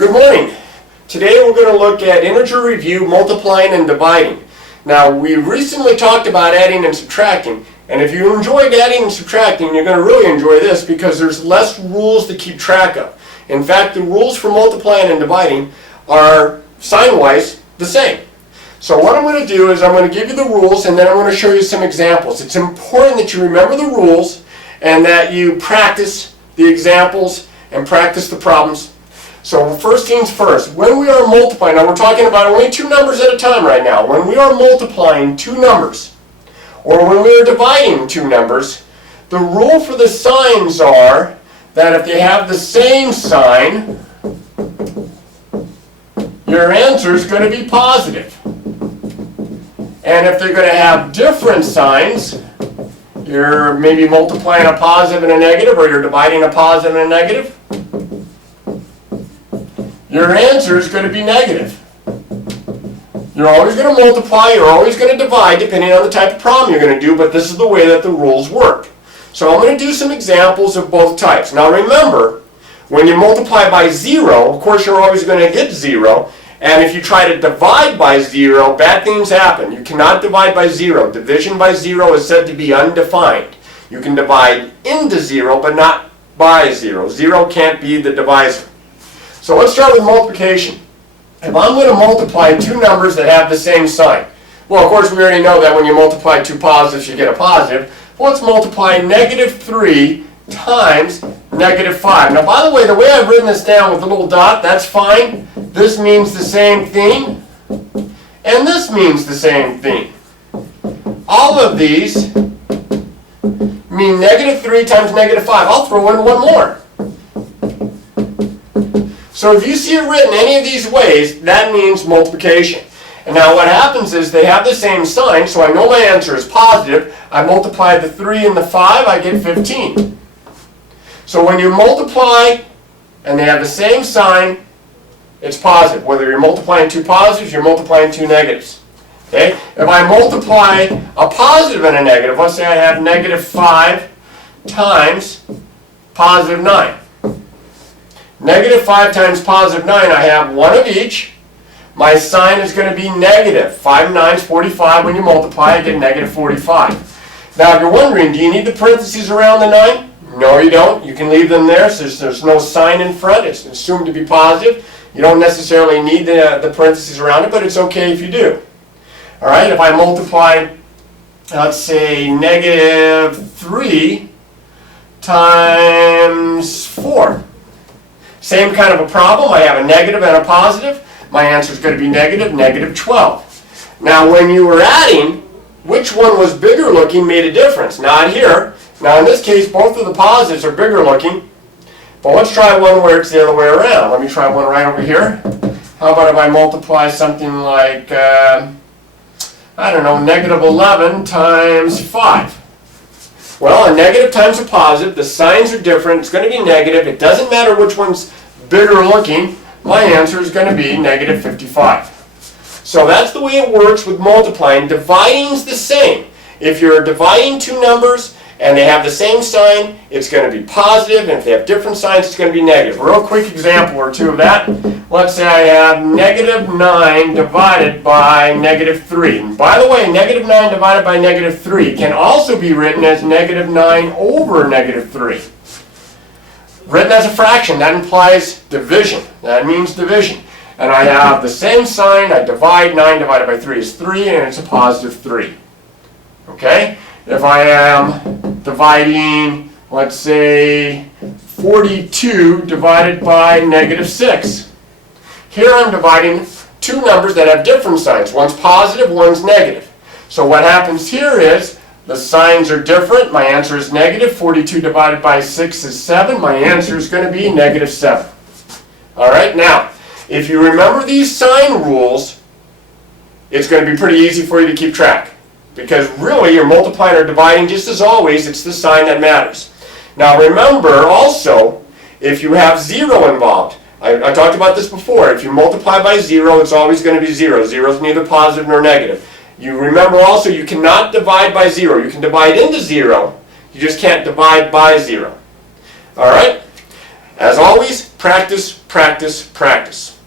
Good morning. Today we're going to look at integer review, multiplying and dividing. Now, we recently talked about adding and subtracting, and if you enjoyed adding and subtracting, you're going to really enjoy this because there's less rules to keep track of. In fact, the rules for multiplying and dividing are sign-wise the same. So what I'm going to do is I'm going to give you the rules and then I'm going to show you some examples. It's important that you remember the rules and that you practice the examples and practice the problems. So first things first, when we are multiplying, now we're talking about only two numbers at a time right now. When we are multiplying two numbers, or when we are dividing two numbers, the rule for the signs are that if they have the same sign, your answer is going to be positive. And if they're going to have different signs, you're maybe multiplying a positive and a negative, or you're dividing a positive and a negative, your answer is going to be negative. You're always going to multiply, you're always going to divide, depending on the type of problem you're going to do, but this is the way that the rules work. So I'm going to do some examples of both types. Now remember, when you multiply by 0, of course you're always going to get 0, and if you try to divide by 0, bad things happen. You cannot divide by 0. Division by 0 is said to be undefined. You can divide into 0, but not by 0. 0 can't be the divisor. So let's start with multiplication. If I'm going to multiply two numbers that have the same sign, well, of course we already know that when you multiply two positives you get a positive. Well, let's multiply negative 3 times negative 5. Now, by the way I've written this down with a little dot, that's fine. This means the same thing, and this means the same thing. All of these mean negative 3 times negative 5. I'll throw in one more. So if you see it written any of these ways, that means multiplication. And now what happens is they have the same sign, so I know my answer is positive. I multiply the 3 and the 5, I get 15. So when you multiply and they have the same sign, it's positive. Whether you're multiplying two positives, you're multiplying two negatives. Okay? If I multiply a positive and a negative, let's say I have negative 5 times positive 9. Negative 5 times positive 9, I have one of each. My sign is going to be negative. 5 and 9 is 45. When you multiply, I get negative 45. Now, if you're wondering, do you need the parentheses around the 9? No, you don't. You can leave them there since there's no sign in front. It's assumed to be positive. You don't necessarily need the parentheses around it, but it's okay if you do. All right, if I multiply, let's say, negative 3 times 4. Same kind of a problem. I have a negative and a positive. My answer is going to be negative, negative 12. Now, when you were adding, which one was bigger looking made a difference. Not here. Now, in this case, both of the positives are bigger looking. But let's try one where it's the other way around. Let me try one right over here. How about if I multiply something like, I don't know, negative 11 times 5. Well, a negative times a positive, the signs are different, it's going to be negative, it doesn't matter which one's bigger looking, my answer is going to be negative 55. So that's the way it works with multiplying. Dividing is the same. If you're dividing two numbers and they have the same sign, it's going to be positive, and if they have different signs, it's going to be negative. A real quick example or two of that. Let's say I have negative 9 divided by negative 3. And by the way, negative 9 divided by negative 3 can also be written as negative 9 over negative 3. Written as a fraction, that implies division. That means division. And I have the same sign, I divide, 9 divided by 3 is 3, and it's a positive 3. Okay? If I am dividing, let's say, 42 divided by negative 6. Here I'm dividing two numbers that have different signs. One's positive, one's negative. So what happens here is the signs are different. My answer is negative. 42 divided by 6 is 7. My answer is going to be negative 7. All right, now, if you remember these sign rules, it's going to be pretty easy for you to keep track. Because really, you're multiplying or dividing, just as always, it's the sign that matters. Now remember also, if you have 0 involved, I talked about this before, if you multiply by 0, it's always going to be 0. 0 is neither positive nor negative. You remember also, you cannot divide by 0. You can divide into 0, you just can't divide by 0. All right? As always, Practice, practice, practice.